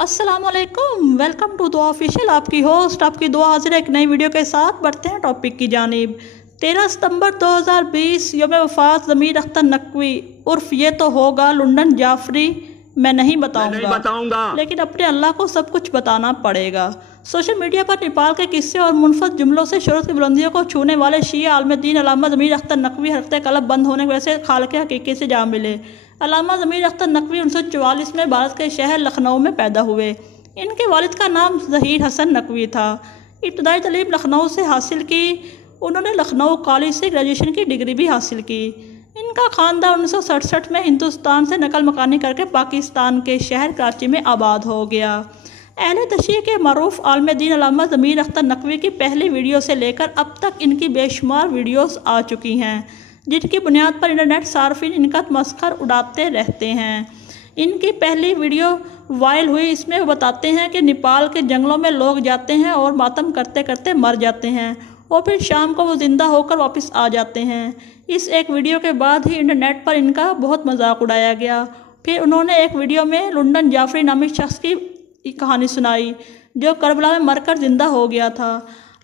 अस्सलामुअलैकुम, welcome to दुआ official. आपकी होस्ट आपकी दुआ हाजिर है एक नई वीडियो के साथ। बढ़ते हैं टॉपिक की जानिब। 13 सितंबर 2020 यौम वफ़ात ज़मीर अख्तर नकवी उर्फ ये तो होगा लंदन जाफरी। मैं नहीं बताऊंगा लेकिन अपने अल्लाह को सब कुछ बताना पड़ेगा। सोशल मीडिया पर नेपाल के किस्से और मुनफरद जुमलों से शोहरत की बुलंदियों को छूने वाले शिया आलम दीन अल्लामा ज़मीर अख्तर नकवी हरकत कलब बंद होने की वजह से खालके हकीकी से जा मिले। अल्लामा ज़मीर अख्तर नकवी 1944 में भारत के शहर लखनऊ में पैदा हुए। इनके वालिद का नाम ज़हीर हसन नकवी था। इब्तदाई तालीम लखनऊ से हासिल की। उन्होंने लखनऊ कॉलेज से ग्रेजुएशन की डिग्री भी हासिल की। इनका ख़ानदान 1967 में हिंदुस्तान से नकल मकानी करके पाकिस्तान के शहर कराची में आबाद हो गया। अहले तशरीह के मरूफ आलम दीन अल्लामा ज़मीर अख्तर नकवी की पहली वीडियो से लेकर अब तक इनकी बेशुमार वीडियोस आ चुकी हैं, जिनकी बुनियाद पर इंटरनेट सार्फिन इनका तमस्खर उड़ाते रहते हैं। इनकी पहली वीडियो वायरल हुई। इसमें वो बताते हैं कि नेपाल के जंगलों में लोग जाते हैं और मातम करते करते मर जाते हैं और फिर शाम को वो ज़िंदा होकर वापस आ जाते हैं। इस एक वीडियो के बाद ही इंटरनेट पर इनका बहुत मजाक उड़ाया गया। फिर उन्होंने एक वीडियो में लंदन जाफरी नामी शख्स की कहानी सुनाई जो करबला में मरकर ज़िंदा हो गया था।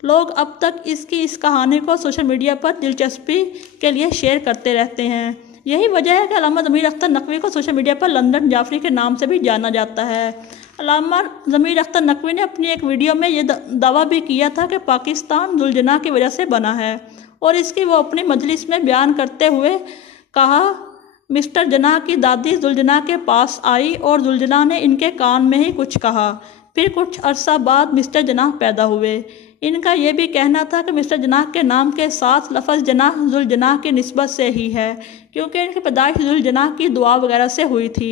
लोग अब तक इस कहानी को सोशल मीडिया पर दिलचस्पी के लिए शेयर करते रहते हैं। यही वजह है कि अल्लामा ज़मीर अख्तर नकवी को सोशल मीडिया पर लंदन जाफरी के नाम से भी जाना जाता है। अल्लामा ज़मीर अख्तर नकवी ने अपनी एक वीडियो में ये दावा भी किया था कि पाकिस्तान जुल्जना की वजह से बना है और इसकी वो अपनी मजलिस में बयान करते हुए कहा, मिस्टर जनाह की दादी जुल्जना के पास आई और जुल्जना ने इनके कान में ही कुछ कहा। फिर कुछ अरसा बाद मिस्टर जनाह पैदा हुए। इनका यह भी कहना था कि मिस्टर जनाह के नाम के साथ लफ्ज़ जनाह जुल्जनाह की निस्बत से ही है, क्योंकि इनकी पैदाइश जुल्जनाह की दुआ वगैरह से हुई थी।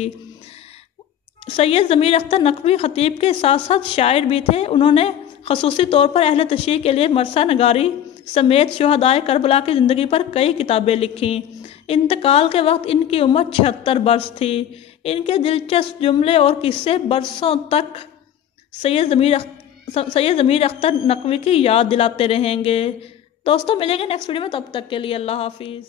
सैयद ज़मीर अख्तर नकवी ख़तीब के साथ साथ शायर भी थे। उन्होंने ख़ुसूसी तौर पर अहले तशरीह के लिए मरसा नगारी समेत शुहदाए करबला की ज़िंदगी पर कई किताबें लिखीं। इंतकाल के वक्त इनकी उम्र 76 बरस थी। इनके दिलचस्प जुमले और किस्से बरसों तक सैयद ज़मीर अख्तर नकवी की याद दिलाते रहेंगे। दोस्तों, मिलेंगे नेक्स्ट वीडियो में, तब तक के लिए अल्लाह हाफिज़।